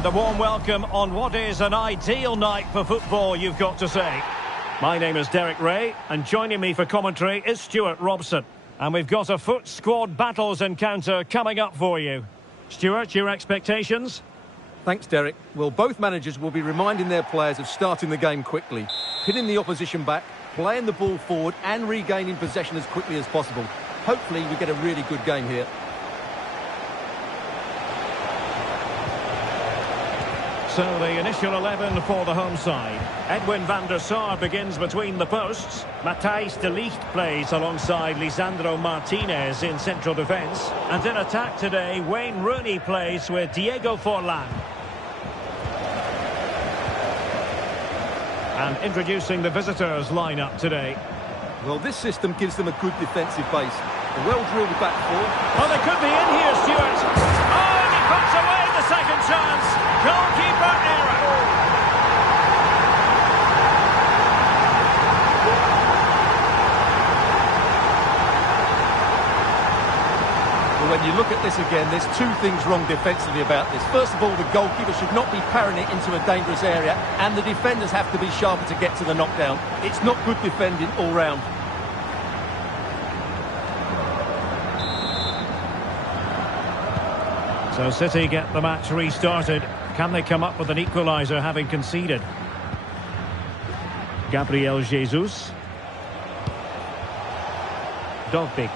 And a warm welcome on what is an ideal night for football, you've got to say. My name is Derek Ray, and joining me for commentary is Stuart Robson. And we've got a foot squad battles encounter coming up for you. Stuart, your expectations? Thanks, Derek. Well, both managers will be reminding their players of starting the game quickly, pinning the opposition back, playing the ball forward and regaining possession as quickly as possible. Hopefully we get a really good game here. So the initial 11 for the home side. Edwin van der Sar begins between the posts. Matthijs de Ligt plays alongside Lisandro Martinez in central defence. And in attack today, Wayne Rooney plays with Diego Forlan. And introducing the visitors lineup today. Well, this system gives them a good defensive base. A well-drilled back four. Oh, they could be in here, Stuart. Oh, and he puts away the second chance. Goalkeeper error. Well, when you look at this again, there's two things wrong defensively about this. First of all, the goalkeeper should not be parrying it into a dangerous area, and the defenders have to be sharper to get to the knockdown. It's not good defending all round. So City get the match restarted. Can they come up with an equaliser having conceded? Gabriel Jesus. Dogbig.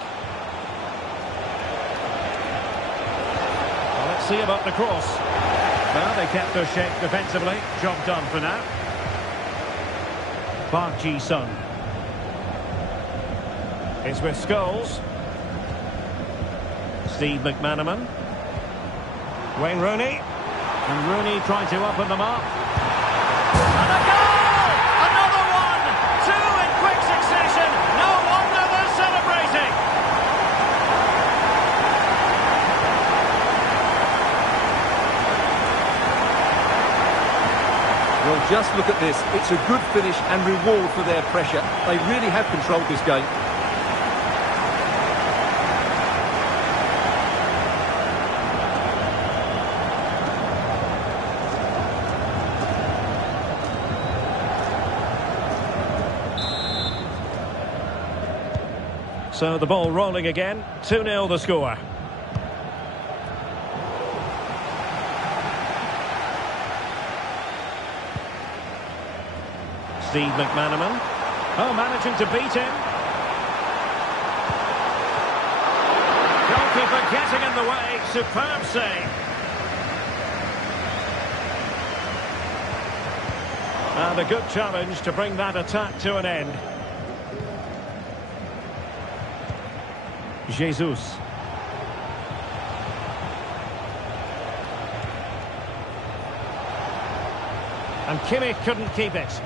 Well, let's see about the cross. Well, they kept their shape defensively. Job done for now. Park Ji-sung. It's with Scholes. Steve McManaman. Wayne Rooney. And Rooney trying to open them up. And a goal! Another one! Two in quick succession. No wonder they're celebrating. Well, just look at this. It's a good finish and reward for their pressure. They really have controlled this game. So the ball rolling again. 2-0 the score. Steve McManaman. Oh, managing to beat him. Goalkeeper getting in the way. Superb save. And a good challenge to bring that attack to an end. Jesus. And Kimmich couldn't keep it.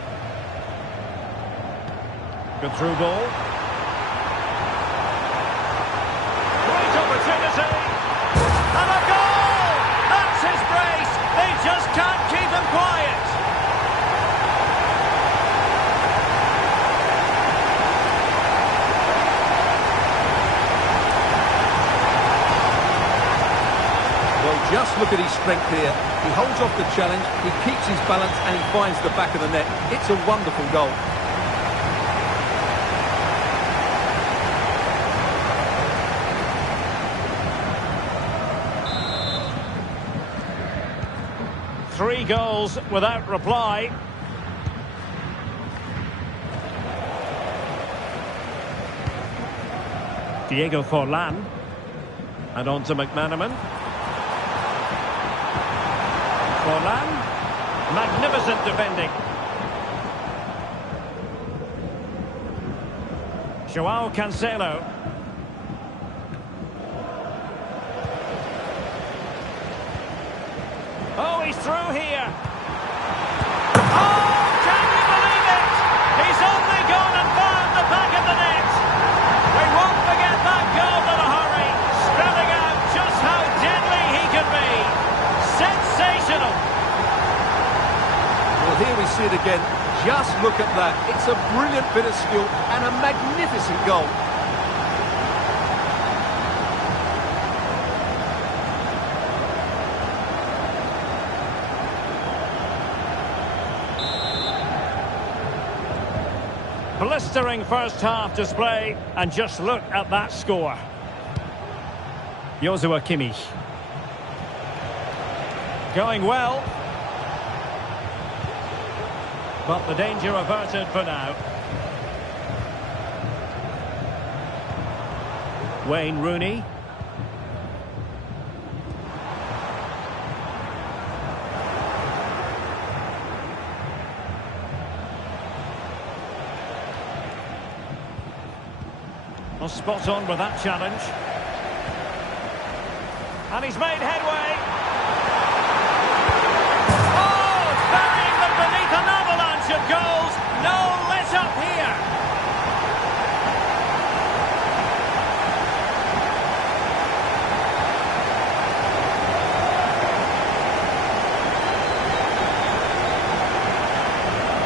Good through ball. Great opportunity. And a goal! That's his brace. They just can't keep him quiet. Just look at his strength here. He holds off the challenge, he keeps his balance and he finds the back of the net. It's a wonderful goal. Three goals without reply. Diego Forlan. And on to McManaman. Forlan, magnificent defending. Joao Cancelo. Oh, he's through here. Oh, can you believe it? He's only gone and found the back of the net. We won't forget that goal in a hurry, spelling out just how deadly he can be. Sensational. Well, here we see it again. Just look at that. It's a brilliant bit of skill and a magnificent goal. Blistering first half display, and just look at that score. Joshua Kimmich. Going well. But the danger averted for now. Wayne Rooney. Well, spot on with that challenge. And he's made headway. Oh, burying them beneath an avalanche of goals. No let up here.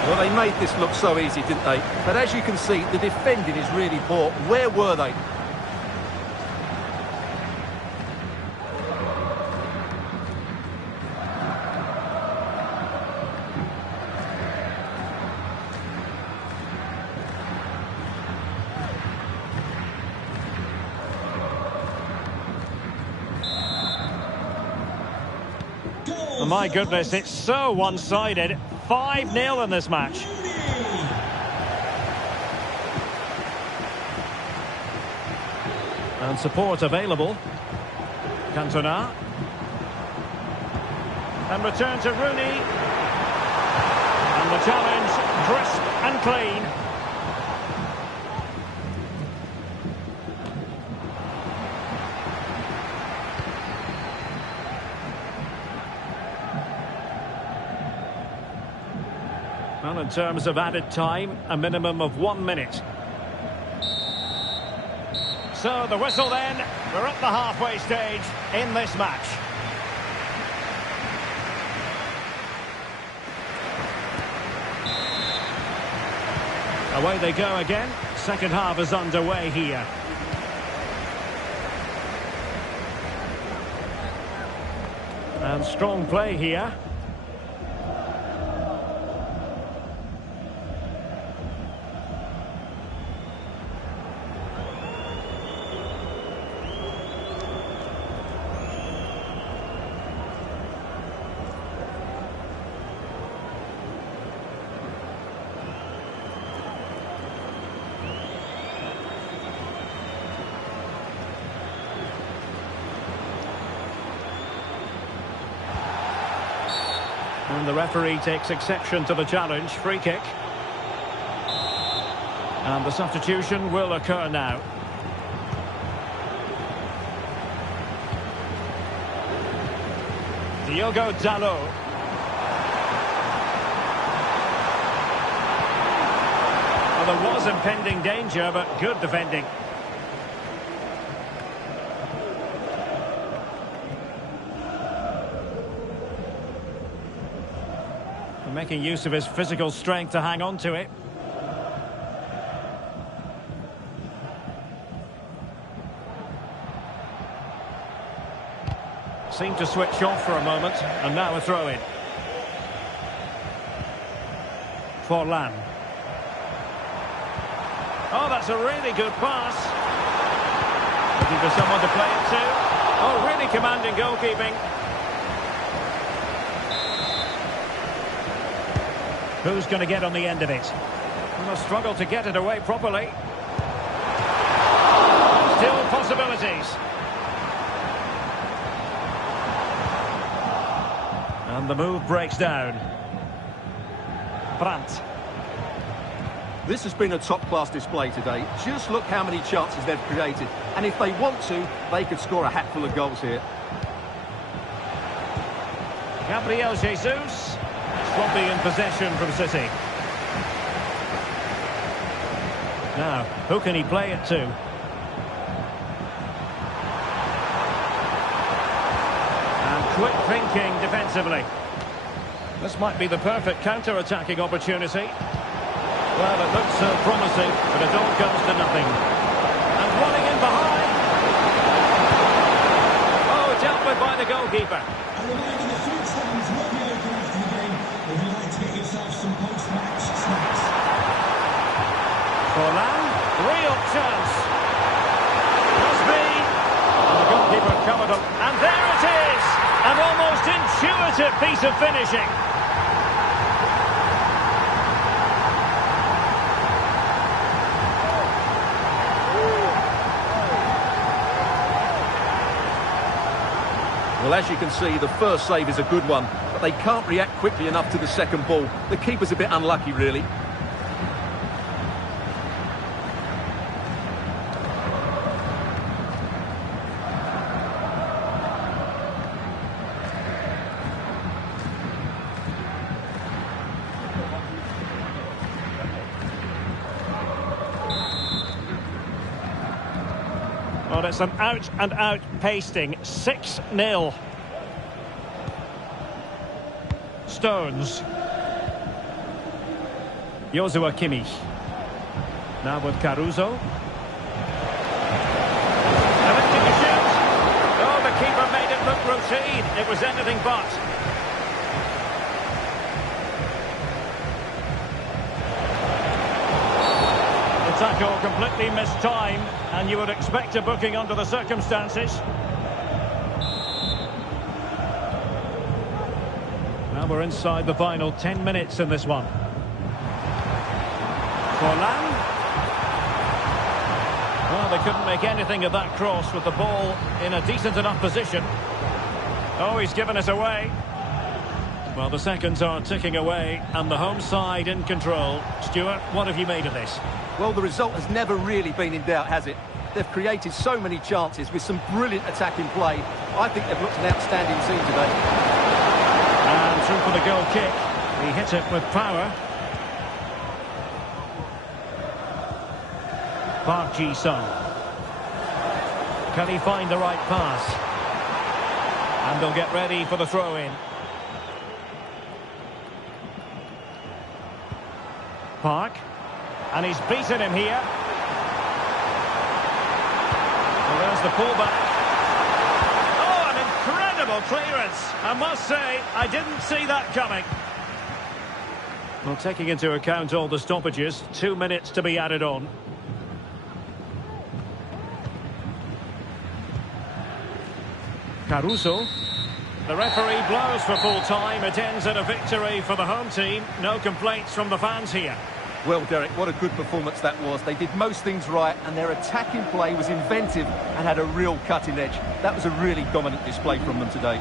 Well, they made this look so easy, didn't they? But as you can see, the defending is really poor. Where were they? Oh, my goodness, it's so one-sided. 5-0 in this match. And support available. Cantona. And return to Rooney. And the challenge, crisp and clean. Well, in terms of added time, a minimum of 1 minute. So the whistle then, we're at the halfway stage in this match. Away they go again. Second half is underway here. And strong play here. And the referee takes exception to the challenge. Free kick. And the substitution will occur now. Diogo Dalot. Well, there was impending danger, but good defending. Making use of his physical strength to hang on to it. Seemed to switch off for a moment, and now a throw-in. Forlan. Oh, that's a really good pass. Looking for someone to play it to. Oh, really commanding goalkeeping. Who's going to get on the end of it? Will struggle to get it away properly. Still possibilities. And the move breaks down. Brandt. This has been a top-class display today. Just look how many chances they've created. And if they want to, they could score a hatful of goals here. Gabriel Jesus. Sloppy in possession from City. Now, who can he play it to? And quick thinking defensively. This might be the perfect counter-attacking opportunity. Well, it looks so promising, but it all comes to nothing. And running in behind. Oh, dealt with by the goalkeeper. A reminder, the food stands will be open after the game if you'd like to get yourself some post-match snacks. Forlan, real chance. Must be. And the goalkeeper covered up. And there it is! An almost intuitive piece of finishing. Well, as you can see, the first save is a good one, but they can't react quickly enough to the second ball. The keeper's a bit unlucky, really. Well, it's an out-and-out pasting. 6-0. Stones. Joshua Kimmich. Now with Caruso. Lifting a shoot. Oh, the keeper made it look routine. It was anything but. The tackle completely mistimed, and you would expect a booking under the circumstances. Now we're inside the final 10 minutes in this one. Forlan. Well, they couldn't make anything of that cross with the ball in a decent enough position. Oh, he's given it away. Well, the seconds are ticking away, and the home side in control. Stuart, what have you made of this? Well, the result has never really been in doubt, has it? They've created so many chances with some brilliant attacking play. I think they've looked an outstanding team today. And through for the goal kick. He hit it with power. Park Ji-sung. Can he find the right pass? And they'll get ready for the throw-in. Park. And he's beaten him here. Well, there's the pullback. Oh, an incredible clearance. I must say, I didn't see that coming. Well, taking into account all the stoppages, 2 minutes to be added on. Caruso. The referee blows for full time. It ends in a victory for the home team. No complaints from the fans here. Well, Derek, what a good performance that was. They did most things right, and their attacking play was inventive and had a real cutting edge. That was a really dominant display from them today.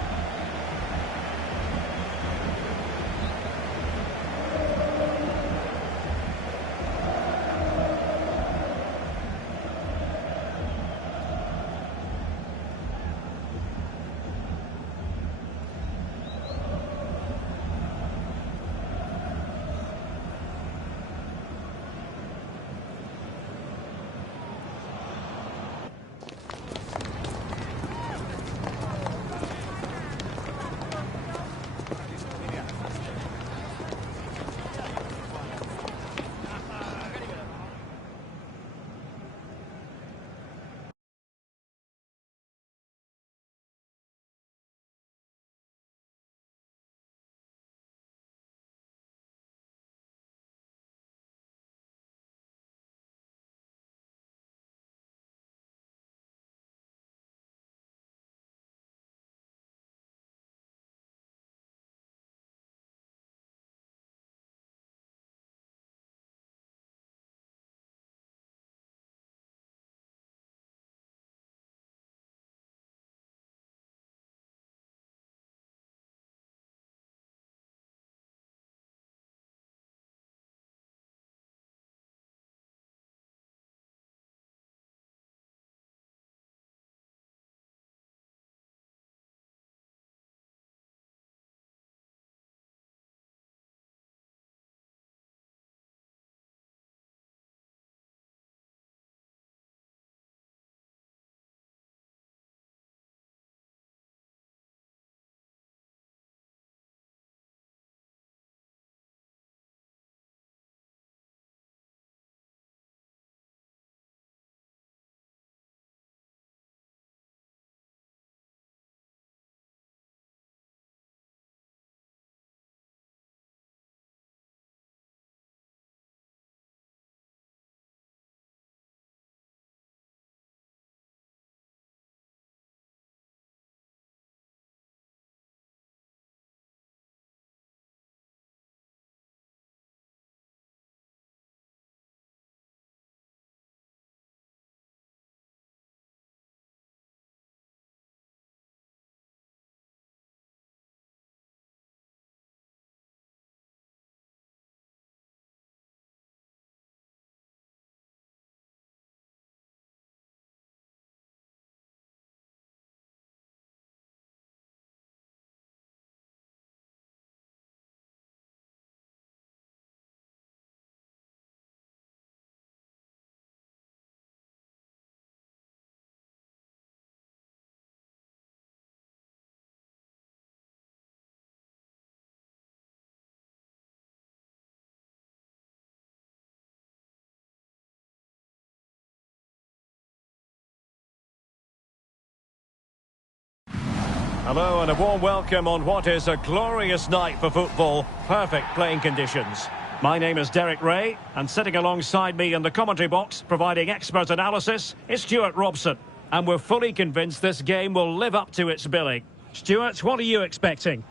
Hello and a warm welcome on what is a glorious night for football. Perfect playing conditions. My name is Derek Ray, and sitting alongside me in the commentary box, providing expert analysis, is Stuart Robson. And we're fully convinced this game will live up to its billing. Stuart, what are you expecting?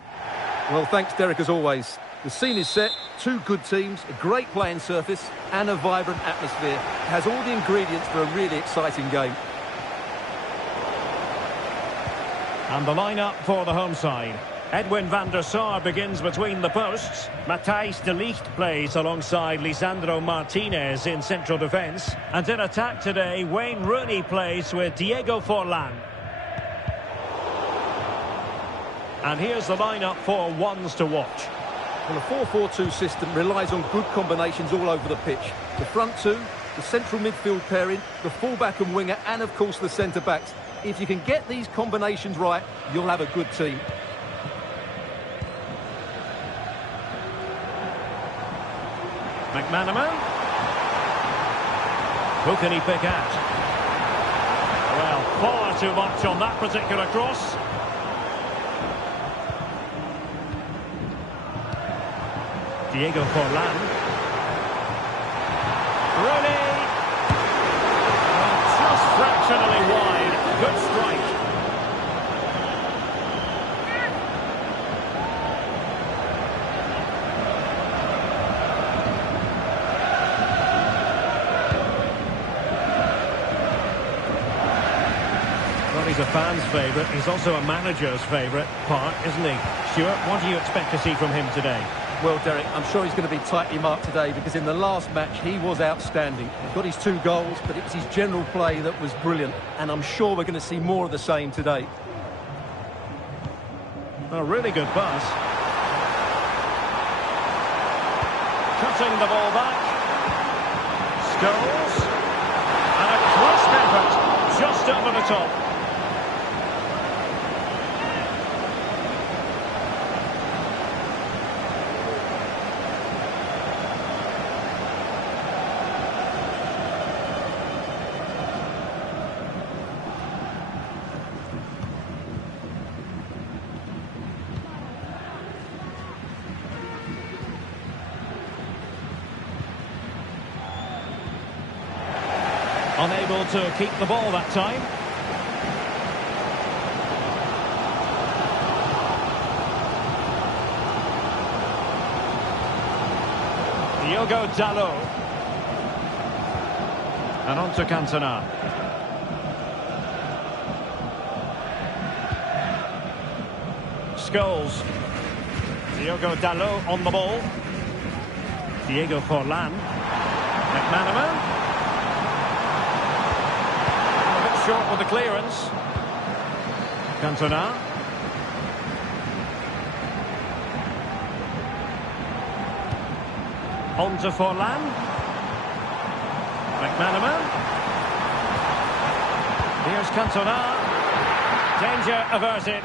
Well, thanks, Derek, as always. The scene is set, two good teams, a great playing surface, and a vibrant atmosphere. It has all the ingredients for a really exciting game. And the lineup for the home side. Edwin van der Sar begins between the posts. Matthijs de Ligt plays alongside Lisandro Martinez in central defence. And in attack today, Wayne Rooney plays with Diego Forlan. And here's the lineup for ones to watch. Well, a 4-4-2 system relies on good combinations all over the pitch. The front two, the central midfield pairing, the fullback and winger, and of course the centre-backs. If you can get these combinations right, you'll have a good team. McManaman. Who can he pick out? Well, far too much on that particular cross. Diego Forlan. Rooney. Well, just fractionally wide. Good strike. Well, he's a fan's favourite. He's also a manager's favourite part, isn't he? Stuart, what do you expect to see from him today? Well, Derek, I'm sure he's going to be tightly marked today because in the last match he was outstanding. He got his 2 goals, but it was his general play that was brilliant. And I'm sure we're going to see more of the same today. A really good pass. Cutting the ball back. Scholes. And a crisp effort just over the top. Unable to keep the ball that time. Diogo Dalot. And on to Cantona. Scholes. Diogo Dalot on the ball. Diego Forlan. McManaman. Short with the clearance. Cantona. On to Forlan. McManaman. Here's Cantona. Danger averted.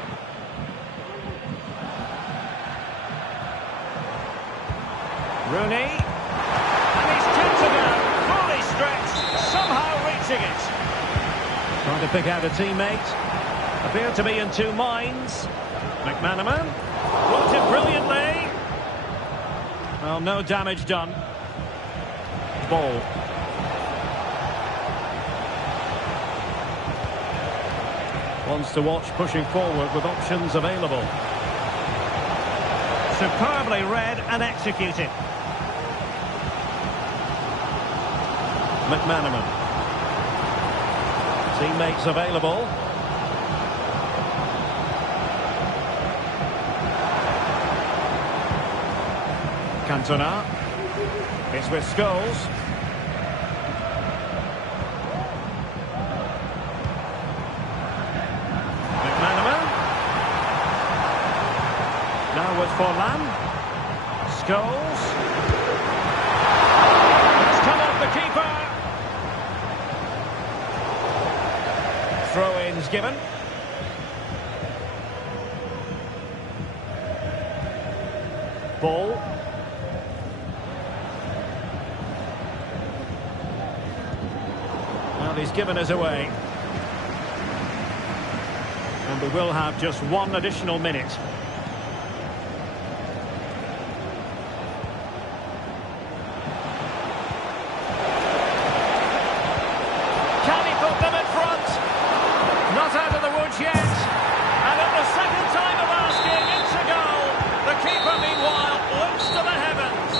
Rooney. And he's kicked it out. Fully stretched. Somehow reaching it. Trying to pick out a teammate. Appeared to be in 2 minds. McManaman. Wrote it brilliantly. Well, no damage done. Ball. Wants to watch pushing forward with options available. Superbly read and executed. McManaman. Teammates available. Cantona. It's with Scholes. McManaman. Now with Forlan. Scholes. It's come off the keeper. Throw-ins given. Ball. Well, he's given us away. And we will have just one additional minute. Can he put them in front? Not out of the woods yet. And at the second time of asking, it's a goal. The keeper, meanwhile, looks to the heavens.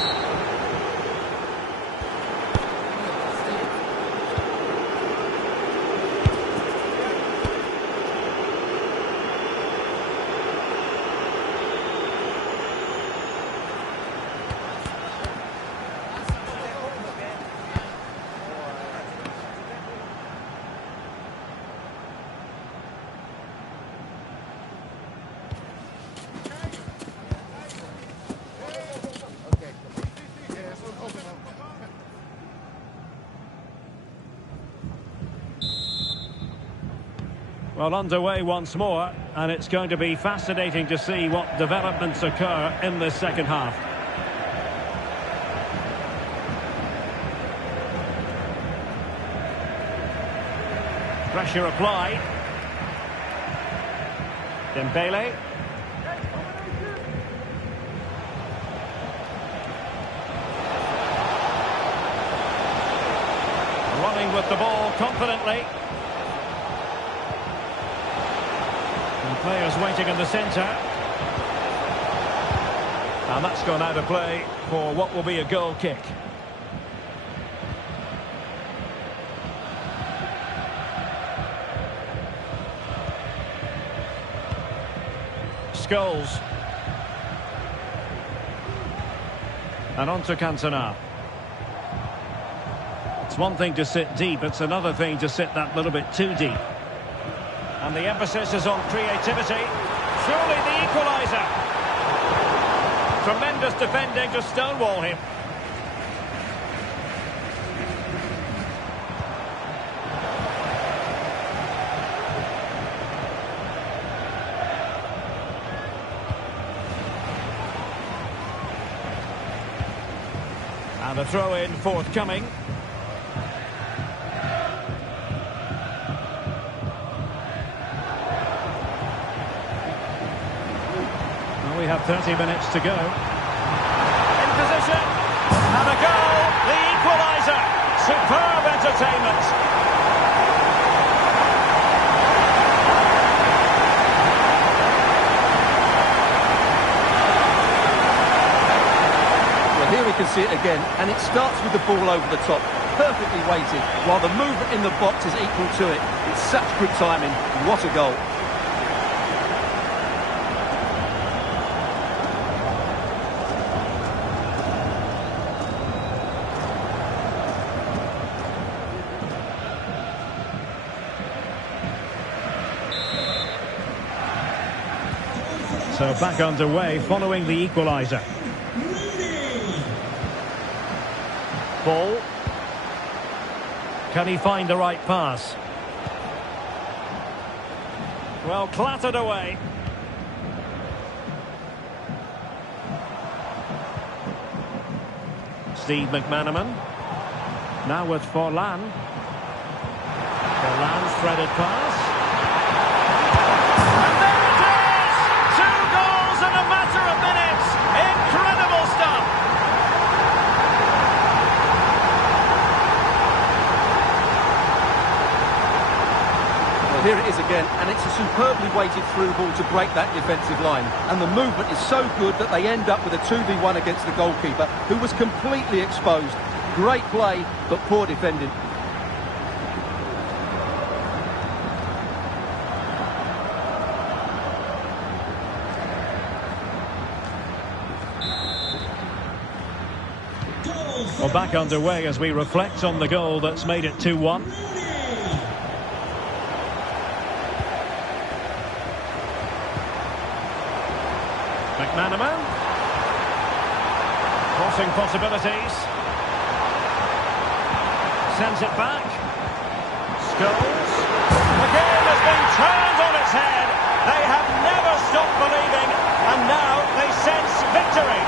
Well, underway once more, and it's going to be fascinating to see what developments occur in this second half. Pressure applied. Dembele. Running with the ball confidently. Players waiting in the centre. And that's gone out of play for what will be a goal kick. Scholes. And on to Cantona. It's one thing to sit deep, it's another thing to sit that little bit too deep. And the emphasis is on creativity. Surely the equaliser. Tremendous defending to stonewall him. And a throw-in forthcoming. We have 30 minutes to go. In position. And a goal. The equaliser. Superb entertainment. Well, here we can see it again. And it starts with the ball over the top. Perfectly weighted. While the movement in the box is equal to it. It's such good timing. What a goal. So back underway following the equaliser. Ball. Can he find the right pass? Well, clattered away. Steve McManaman. Now with Forlan. Forlan's threaded pass. Here it is again, and it's a superbly weighted through ball to break that defensive line. And the movement is so good that they end up with a 2v1 against the goalkeeper, who was completely exposed. Great play, but poor defending. Well, back underway as we reflect on the goal that's made it 2-1. McManaman. Crossing possibilities. Sends it back. Scholes. The game has been turned on its head. They have never stopped believing, and now they sense victory.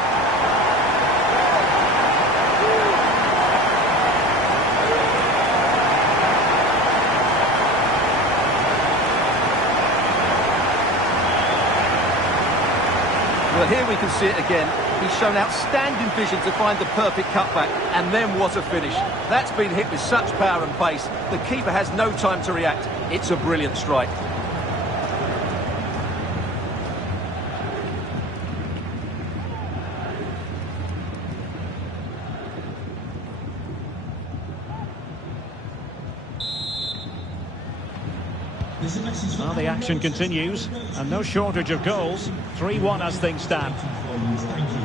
here we can see it again. He's shown outstanding vision to find the perfect cutback, and then what a finish. That's been hit with such power and pace. The keeper has no time to react. It's a brilliant strike. Well, the action continues, and no shortage of goals. 3-1 as things stand. Thank you.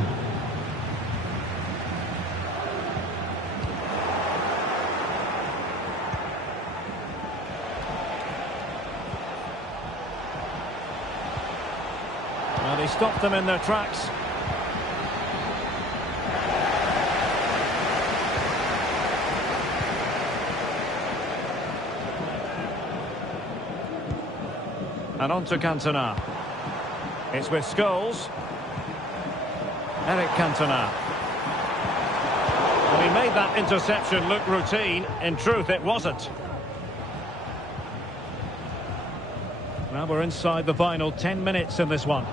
Well, they stopped them in their tracks. And on to Cantona. It's with Scholes. Eric Cantona. Well, he made that interception look routine. In truth, it wasn't. Well, we're inside the final 10 minutes in this one.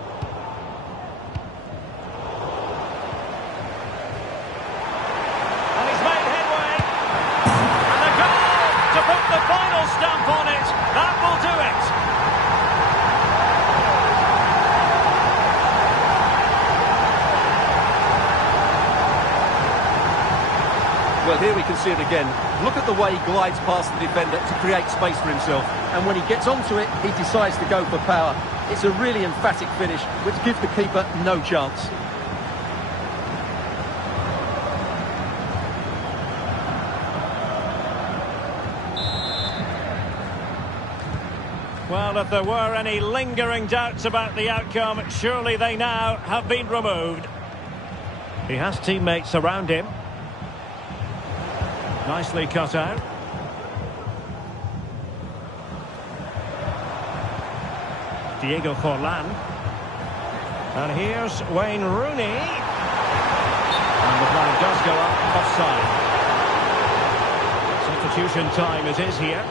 And he's made headway. And a goal to put the final stamp on it. That will do it. Well, here we can see it again. Look at the way he glides past the defender to create space for himself. And when he gets onto it, he decides to go for power. It's a really emphatic finish, which gives the keeper no chance. Well, if there were any lingering doubts about the outcome, surely they now have been removed. He has teammates around him. Nicely cut out. Diego Forlan. And here's Wayne Rooney. And the flag does go up offside. Substitution time it is here.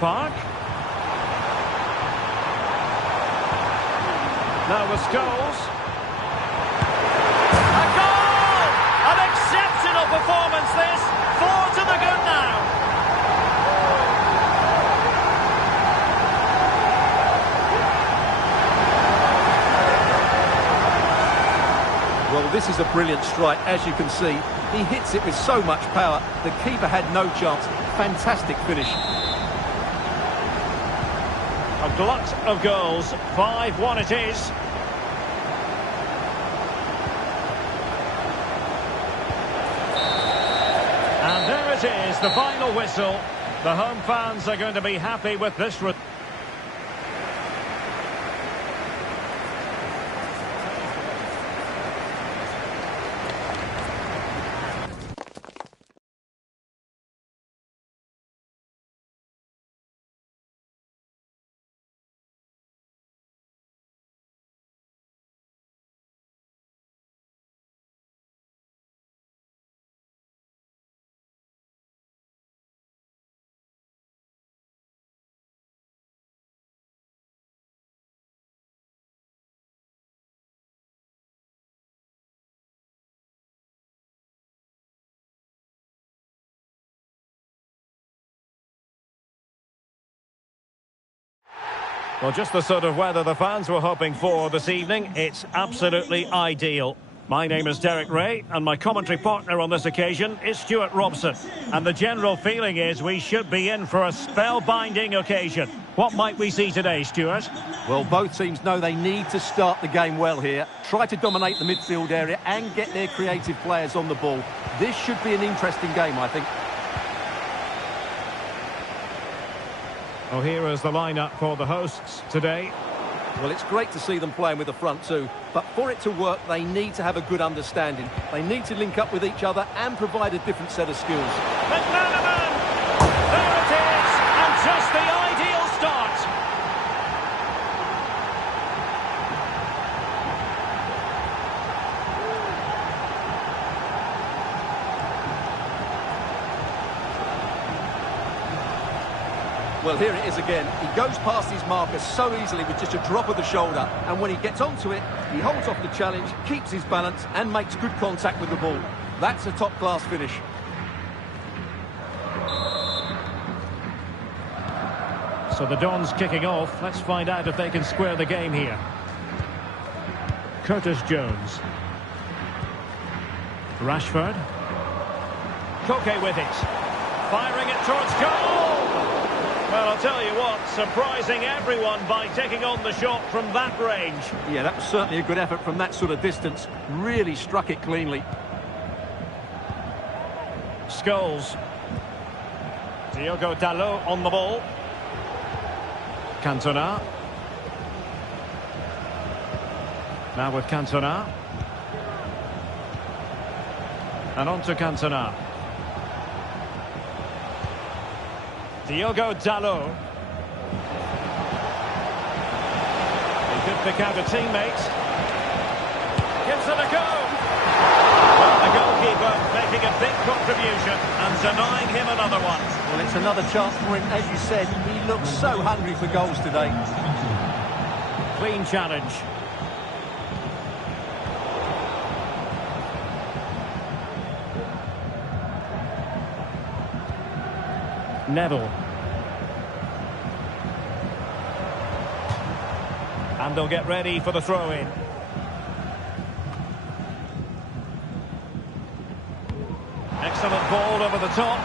Park. Now with Scholes. A goal! An exceptional performance this. 4 to the good now. Well, this is a brilliant strike, as you can see. He hits it with so much power. The keeper had no chance. Fantastic finish. A glut of goals. 5-1 it is. And there it is, the final whistle. The home fans are going to be happy with this. Well, just the sort of weather the fans were hoping for this evening. It's absolutely ideal. My name is Derek Ray, and my commentary partner on this occasion is Stuart Robson. And the general feeling is we should be in for a spellbinding occasion. What might we see today, Stuart? Well, both teams know they need to start the game well here. Try to dominate the midfield area and get their creative players on the ball. This should be an interesting game, I think. Oh, here is the lineup for the hosts today. Well, it's great to see them playing with the front two, but for it to work, they need to have a good understanding. They need to link up with each other and provide a different set of skills. McManaman! There it is! And just the ideal start! Well, here it is again. He goes past his marker so easily with just a drop of the shoulder. And when he gets onto it, he holds off the challenge, keeps his balance and makes good contact with the ball. That's a top-class finish. So the Dons kicking off. Let's find out if they can square the game here. Curtis Jones. Rashford. Koke with it. Firing it towards goal! Well, I'll tell you what, surprising everyone by taking on the shot from that range. Yeah, that was certainly a good effort from that sort of distance. Really struck it cleanly. Scholes. Diogo Dalot on the ball. Cantona. Now with Cantona. And on to Cantona. Diogo Dalot. He could pick out a teammate. Gives it a go. Well, the goalkeeper making a big contribution and denying him another one. Well, it's another chance for him. As you said, he looks so hungry for goals today. Clean challenge. Neville. And they'll get ready for the throw-in. Excellent ball over the top.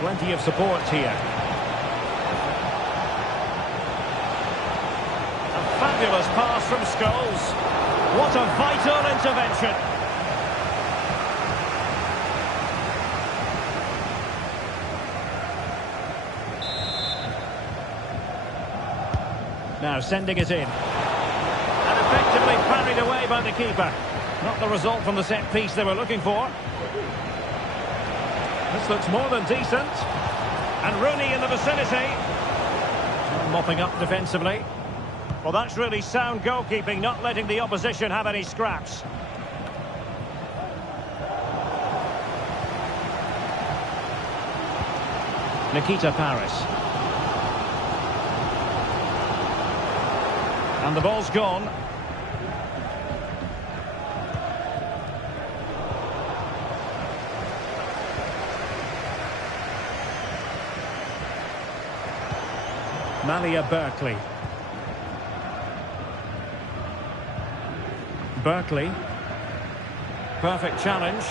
Plenty of support here. A fabulous pass from Scholes. What a vital intervention. Now sending it in. And effectively parried away by the keeper. Not the result from the set piece they were looking for. This looks more than decent. And Rooney in the vicinity. Mopping up defensively. Well, that's really sound goalkeeping, not letting the opposition have any scraps. Nikita Paris. And the ball's gone. Malia Berkeley. Berkeley. Perfect challenge.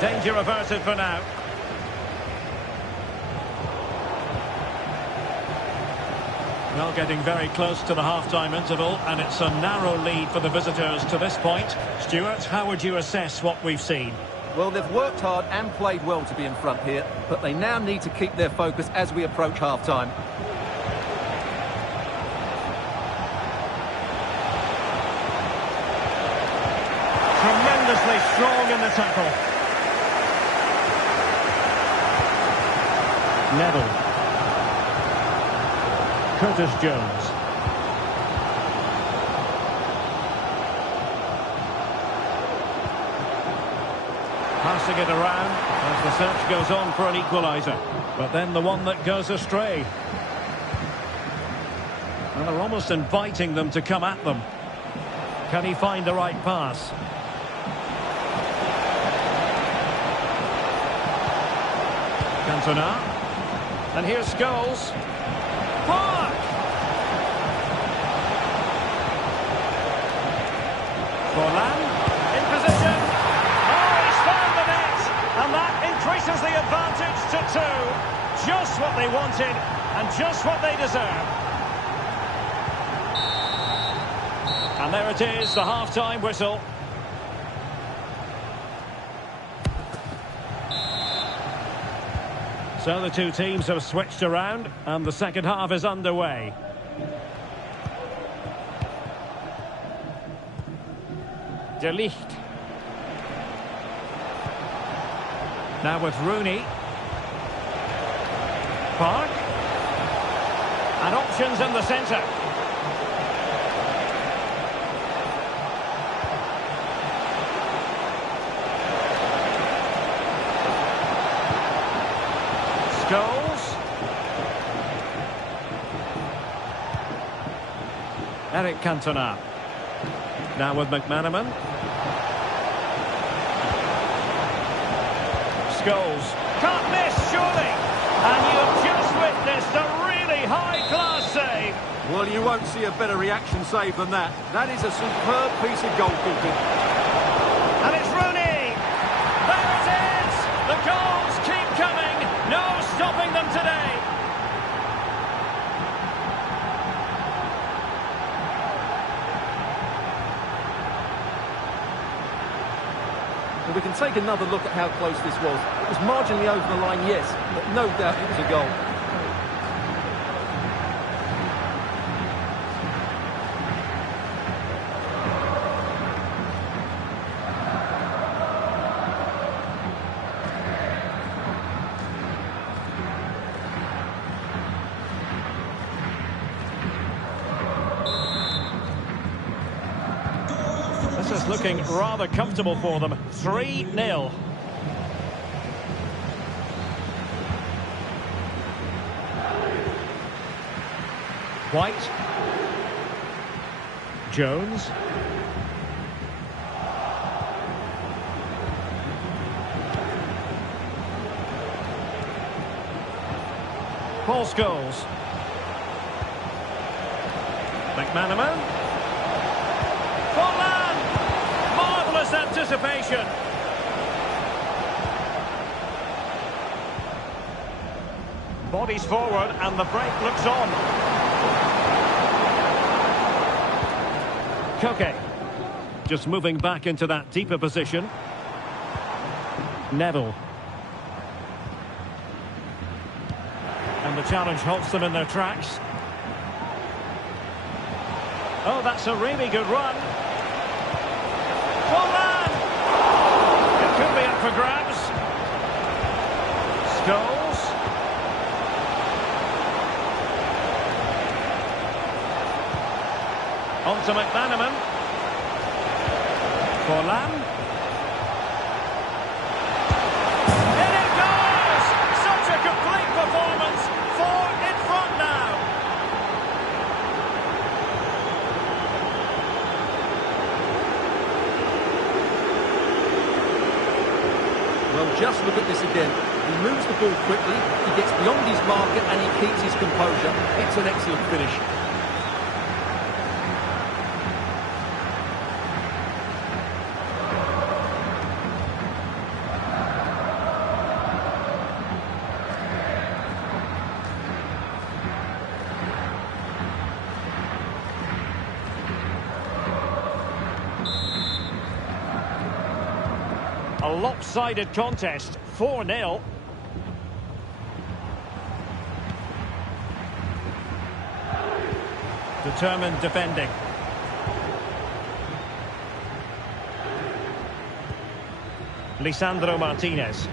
Danger averted for now. Well, getting very close to the half-time interval, and it's a narrow lead for the visitors to this point. Stuart, how would you assess what we've seen? Well, they've worked hard and played well to be in front here, but they now need to keep their focus as we approach half-time. Tremendously strong in the tackle. Neville. Curtis Jones. Passing it around as the search goes on for an equaliser. But then the one that goes astray. And they're almost inviting them to come at them. Can he find the right pass? Cantona. And here's Scholes. Park! Forlan in position. just what they wanted and just what they deserve. And there it is, the half-time whistle. So the two teams have switched around and the second half is underway. De Ligt. Now with Rooney. Park. And options in the centre. Scholes. Eric Cantona. Now with McManaman. Scholes. Can't miss, surely. And you've just witnessed a really high-class save. Well, you won't see a better reaction save than that. That is a superb piece of goalkeeping. And it's Rooney. There it is. The goals keep coming. No stopping them today. Well, we can take another look at how close this was. It was marginally over the line, yes, but no doubt it was a goal. This is looking rather comfortable for them. 3-0. White. Jones. Paul Scholes. McManaman. Marvellous anticipation. Bodies forward and the break looks on. Koke. Just moving back into that deeper position. Neville. And the challenge halts them in their tracks. Oh, that's a really good run. Forlan! It could be up for grabs. Scholes. On to McManaman. Forlan. In it goes! Such a complete performance. 4 in front now. Well, just look at this again. He moves the ball quickly, he gets beyond his marker and he keeps his composure. It's an excellent finish. A lopsided contest, 4-0. Determined defending. Lisandro Martinez.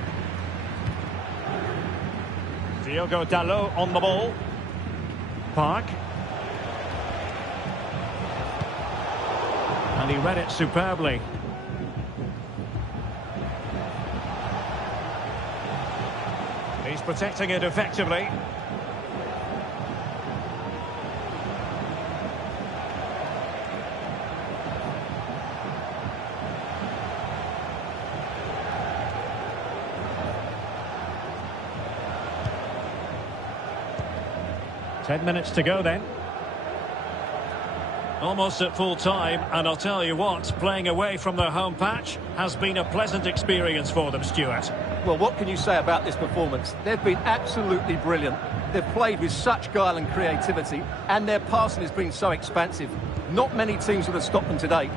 Diogo Dalot on the ball. Park. And he read it superbly. He's protecting it effectively. Ten minutes to go then. Almost at full time, and I'll tell you what, playing away from their home patch has been a pleasant experience for them, Stuart. Well, what can you say about this performance? They've been absolutely brilliant. They've played with such guile and creativity, and their passing has been so expansive. Not many teams would have stopped them today.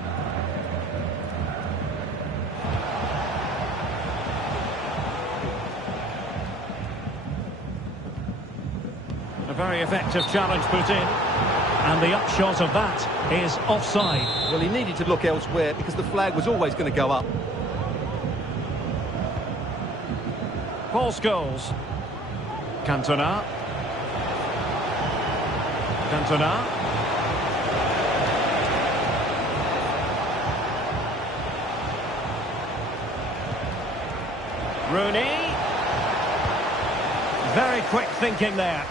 A very effective challenge put in. And the upshot of that is offside. Well, he needed to look elsewhere because the flag was always going to go up. Paul Scholes. Cantona. Cantona. Rooney. Very quick thinking there.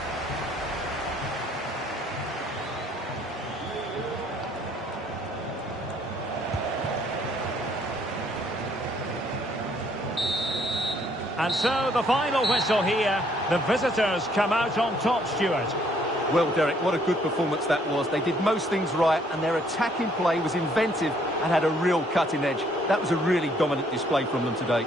And so the final whistle here. The visitors come out on top, Stuart. Well, Derek, what a good performance that was. They did most things right, and their attacking play was inventive and had a real cutting edge. That was a really dominant display from them today.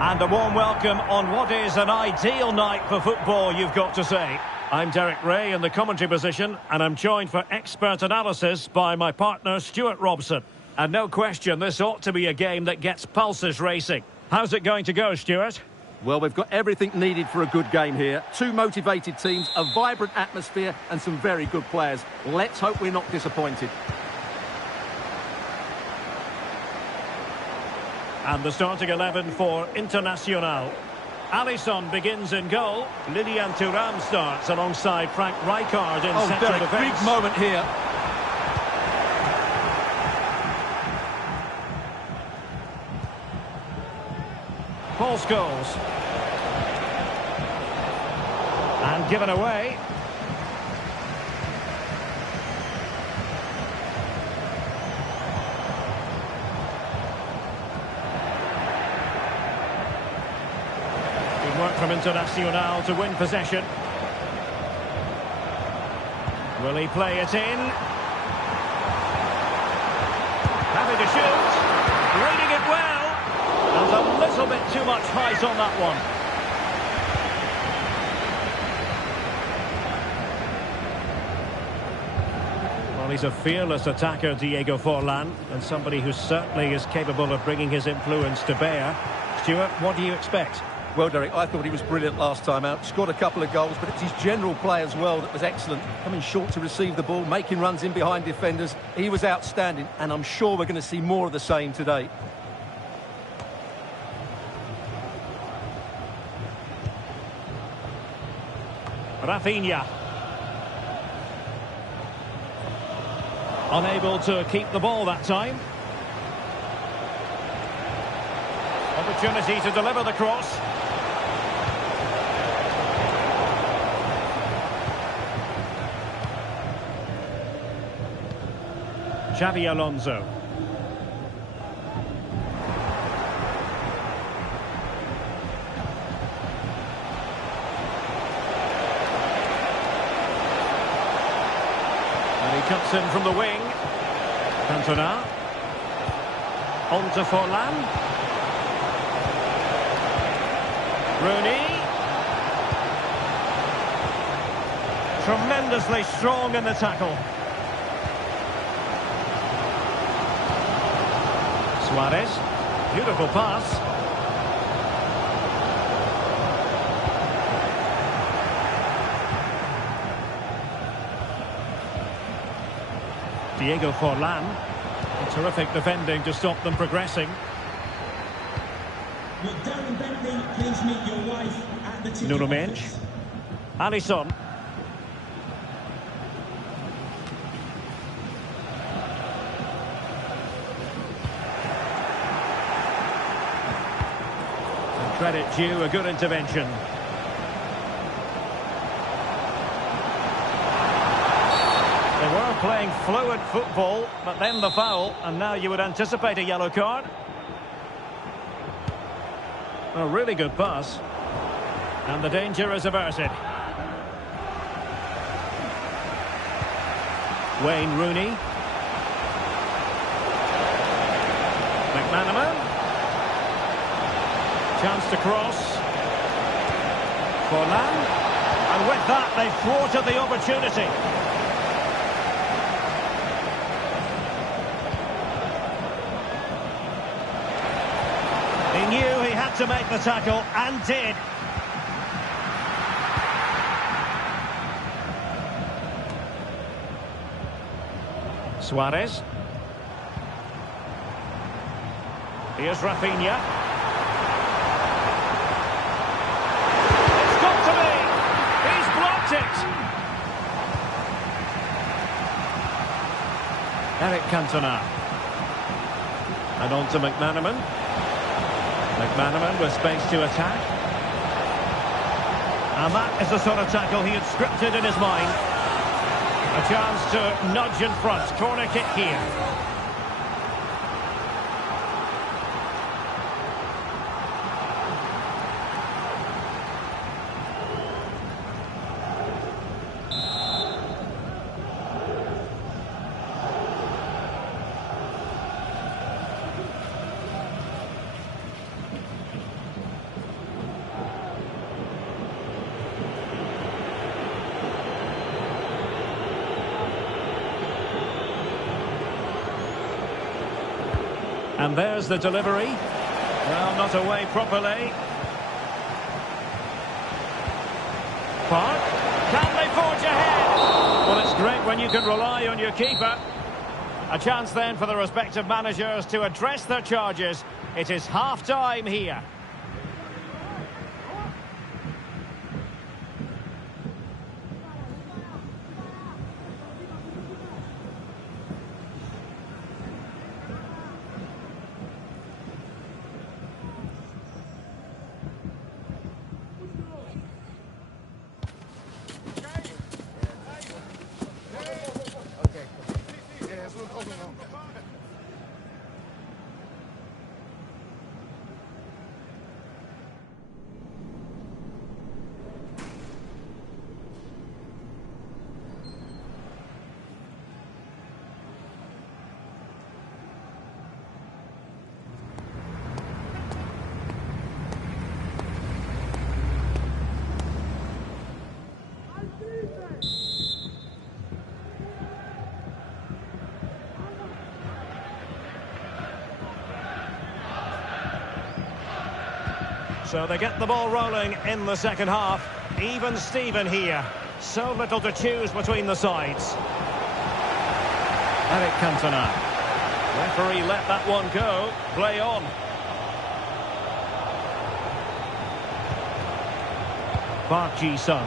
And a warm welcome on what is an ideal night for football, you've got to say. I'm Derek Ray in the commentary position, and I'm joined for expert analysis by my partner Stuart Robson. And no question, this ought to be a game that gets pulses racing. How's it going to go, Stuart? Well, we've got everything needed for a good game here. Two motivated teams, a vibrant atmosphere, and some very good players. Let's hope we're not disappointed. And the starting 11 for Internacional. Alisson begins in goal. Lilian Thuram starts alongside Frank Rijkaard in central Derek, defence. big moment here. Paul Scholes. And given away. Work from Internacional to win possession. Will he play it in? Having to shoot. Reading it well. And a little bit too much height on that one. Well, he's a fearless attacker, Diego Forlan, and somebody who certainly is capable of bringing his influence to bear. Stuart, what do you expect? Well, Derek, I thought he was brilliant last time out. Scored a couple of goals, but it's his general play as well that was excellent. Coming short to receive the ball, making runs in behind defenders. He was outstanding, and I'm sure we're going to see more of the same today. Rafinha. Unable to keep the ball that time. Opportunity to deliver the cross. Xabi Alonso. And he cuts in from the wing. Cantona. On to Forlan. Rooney. Tremendously strong in the tackle. Suarez. Beautiful pass. Diego Forlan. Terrific defending to stop them progressing. Will Darren Bentley please meet your wife at the ticket Nuno office? Mendes. Alisson. Credit due, a good intervention. They were playing fluid football, but then the foul, and now you would anticipate a yellow card. A really good pass. And the danger is averted. Wayne Rooney. McManaman. Chance to cross. Forlan. And with that, they thwarted the opportunity. He knew he had to make the tackle, and did. Suarez. Here's Rafinha. Eric Cantona. And on to McManaman. McManaman with space to attack. And that is the sort of tackle he had scripted in his mind. A chance to nudge in front. Corner kick here. And there's the delivery. Well, not away properly. Park. Can they forge ahead? Well, it's great when you can rely on your keeper. A chance then for the respective managers to address their charges. It is half-time here. So they get the ball rolling in the second half. Even Steven here. So little to choose between the sides. Eric Cantona. Referee let that one go. Play on. Park Ji-sung.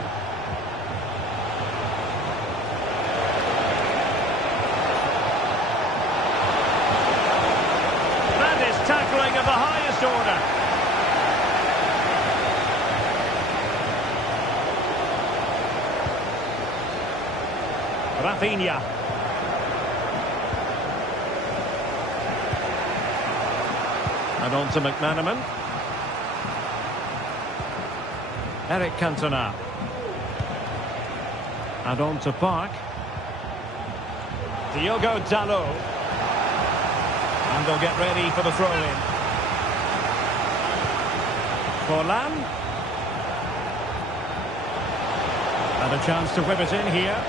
first order. Rafinha. And on to McManaman. Eric Cantona. And on to Park. Diogo Dalot. And they'll get ready for the throw-in. Forlan. And a chance to whip it in here.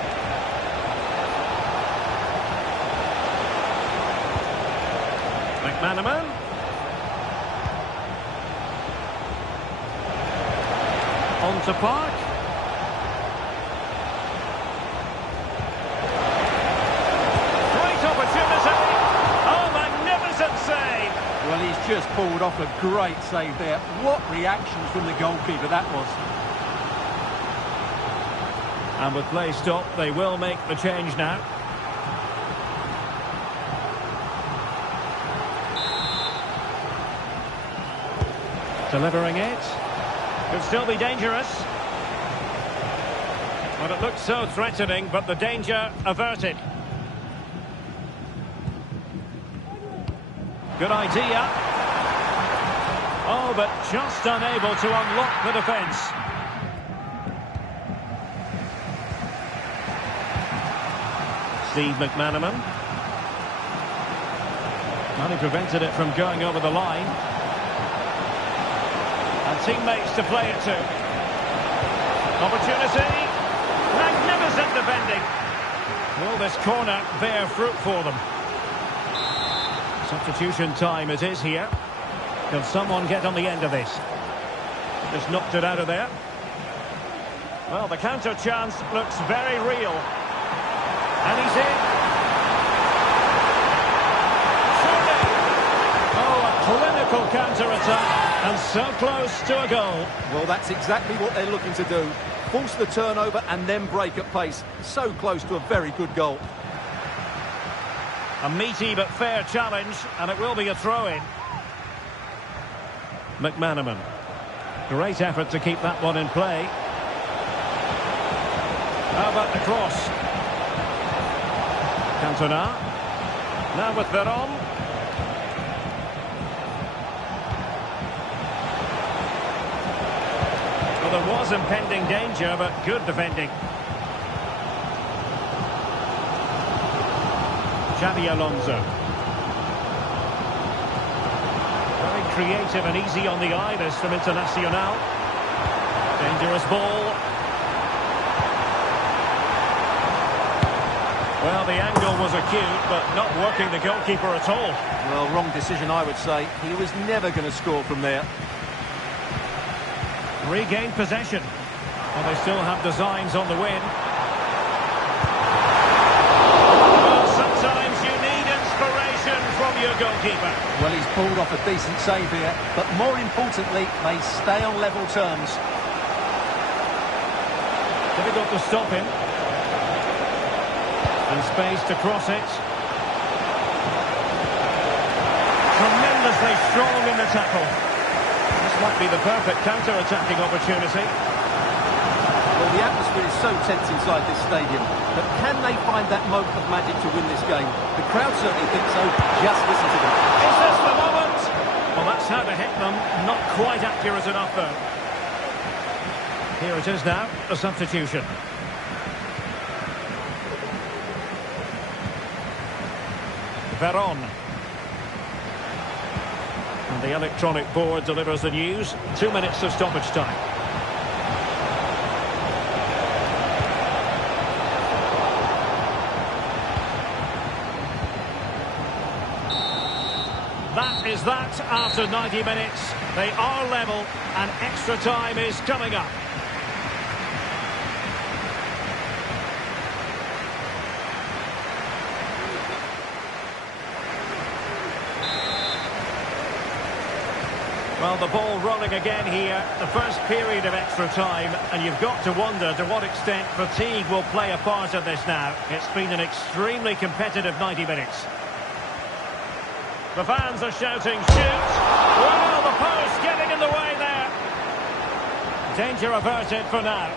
McManaman. On to Park. Great opportunity. Oh, magnificent save. Well, he's just pulled off a great save there. What reaction from the goalkeeper that was. And with play stopped, they will make the change now. Delivering it. Could still be dangerous. Well, it looked so threatening, but the danger averted. Good idea. Oh, but just unable to unlock the defence. Steve McManaman. Well, he prevented it from going over the line. And teammates to play it to. Opportunity. Magnificent defending. Will this corner bear fruit for them? Substitution time it is here. Can someone get on the end of this? Just knocked it out of there. Well, the counter chance looks very real. And he's in. Surely. Oh, a clinical counter-attack. And so close to a goal. Well, that's exactly what they're looking to do. Force the turnover and then break at pace. So close to a very good goal. A meaty but fair challenge, and it will be a throw-in. McManaman. Great effort to keep that one in play. How about the cross? Cantona. Now with Veron. Well, there was impending danger, but good defending. Xabi Alonso. Very creative and easy on the eye, this from Internacional. Dangerous ball. Well, the angle was acute, but not working the goalkeeper at all. Well, wrong decision, I would say. He was never going to score from there. Regained possession. And they still have designs on the win. Well, sometimes you need inspiration from your goalkeeper. Well, he's pulled off a decent save here, but more importantly, they stay on level terms. Difficult to stop him. And space to cross it. Tremendously strong in the tackle. This might be the perfect counter-attacking opportunity. Well, the atmosphere is so tense inside this stadium, but can they find that moment of magic to win this game? The crowd certainly think so. Just listen to them. Is this the moment? Well, that's how to hit them. Not quite accurate enough, though. Here it is now, a substitution. Veron. And the electronic board delivers the news. 2 minutes of stoppage time. That is that after 90 minutes. They are level and extra time is coming up. Well, the ball rolling again here, the first period of extra time, and you've got to wonder to what extent fatigue will play a part of this now. It's been an extremely competitive 90 minutes. The fans are shouting, shoot! Well, Oh, the post getting in the way there. Danger averted for now.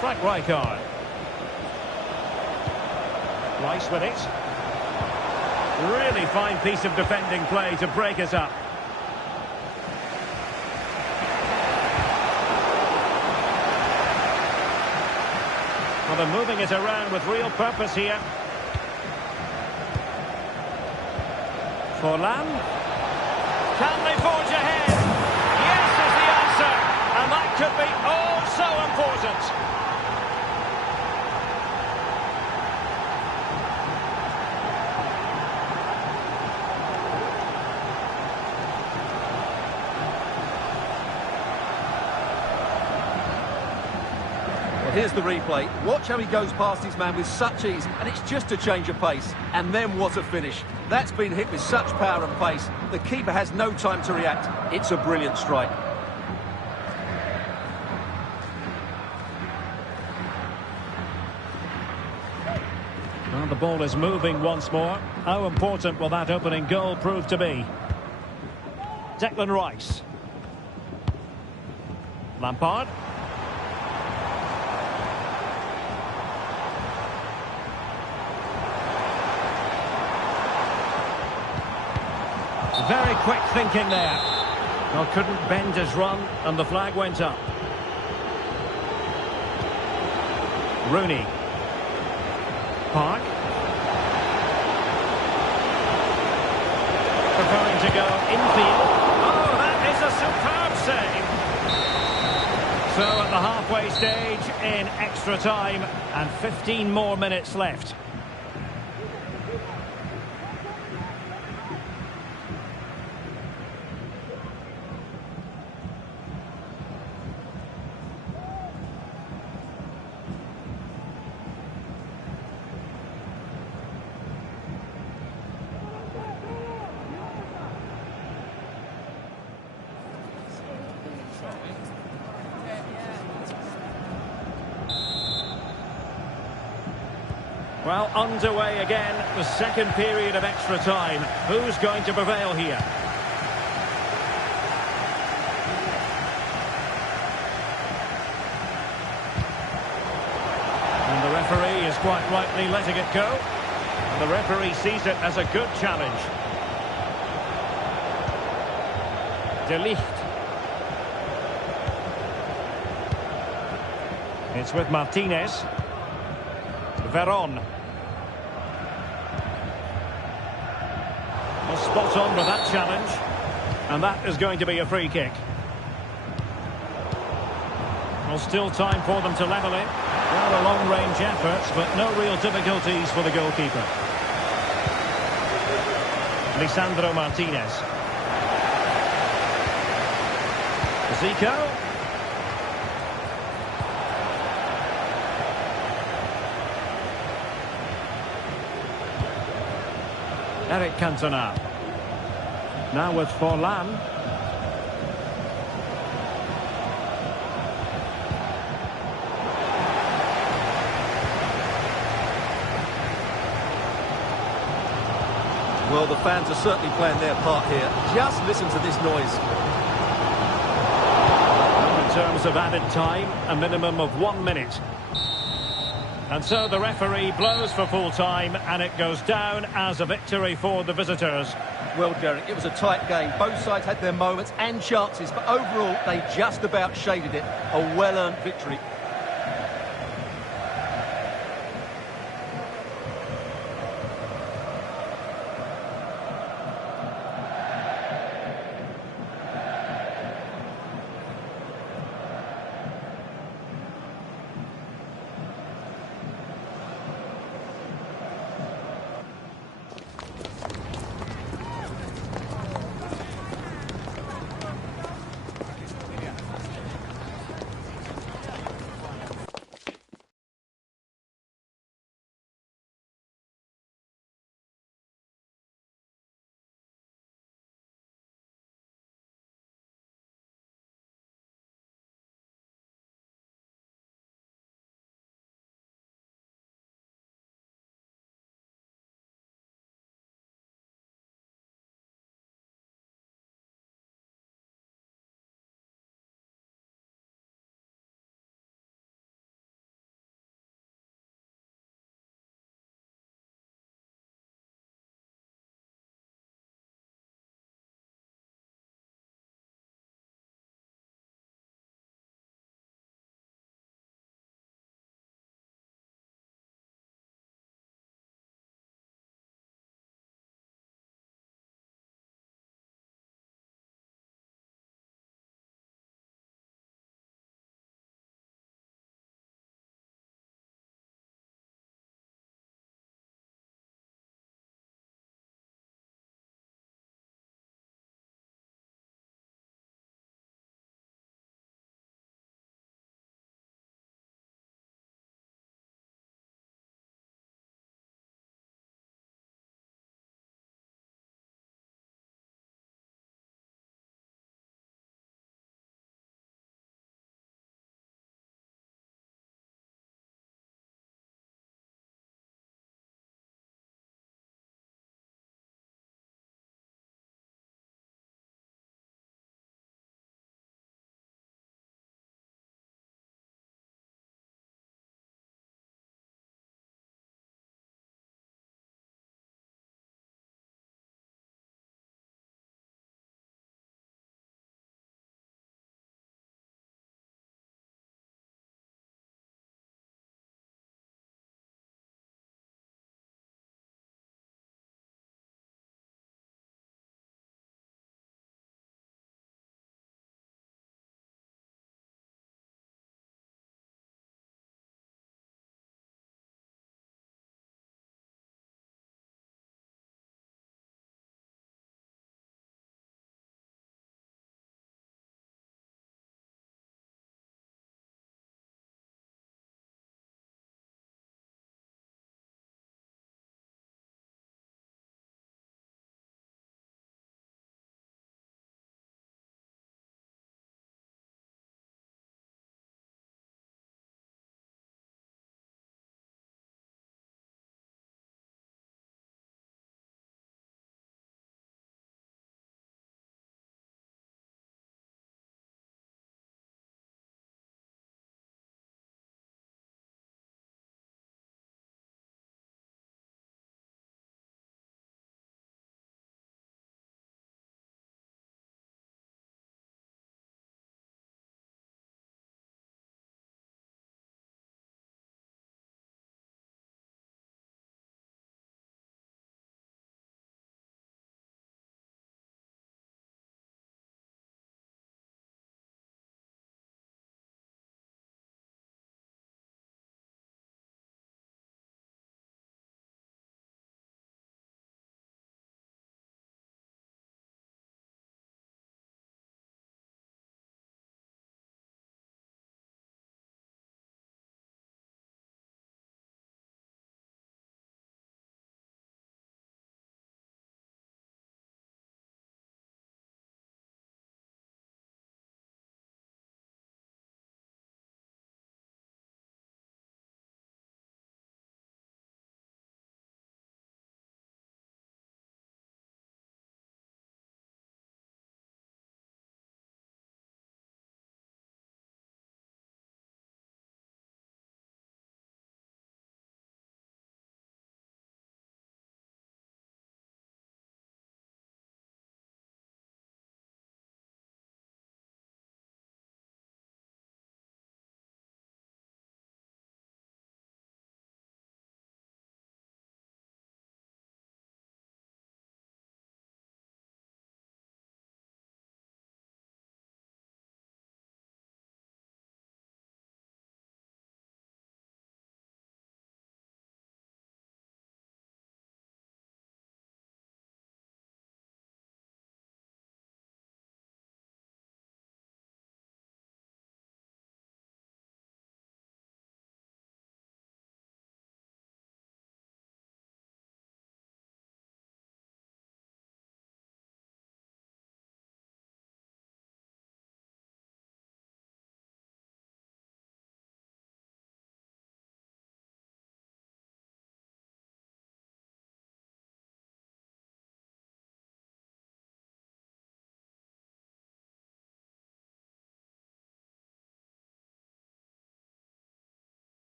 Frank Rijkaard. Rice with it. Really fine piece of defending play to break us up. Well, they're moving it around with real purpose here. Forlan. Can they forge ahead? Yes is the answer. And that could be oh so important. Well, here's the replay. Watch how he goes past his man with such ease, and it's just a change of pace. And then what a finish. That's been hit with such power and pace. The keeper has no time to react. It's a brilliant strike. Well, the ball is moving once more. How important will that opening goal prove to be? Declan Rice. Lampard. Very quick thinking there. Well, couldn't bend his run, and the flag went up. Rooney. Park. Preferring to go infield. Oh, that is a superb save. So at the halfway stage in extra time, and 15 more minutes left. Well, underway again, the second period of extra time. Who's going to prevail here? And the referee is quite rightly letting it go. And the referee sees it as a good challenge. De Ligt. It's with Martinez. Veron. Well, spot on with that challenge. And that is going to be a free kick. Well, still time for them to level it. Well, a long-range effort, but no real difficulties for the goalkeeper. Lisandro Martinez. Zico. Eric Cantona. Now with Forlan. Well, the fans are certainly playing their part here. Just listen to this noise. In terms of added time, a minimum of 1 minute. And so the referee blows for full time, and it goes down as a victory for the visitors. Well, Derek, it was a tight game. Both sides had their moments and chances, but overall, they just about shaded it. A well-earned victory.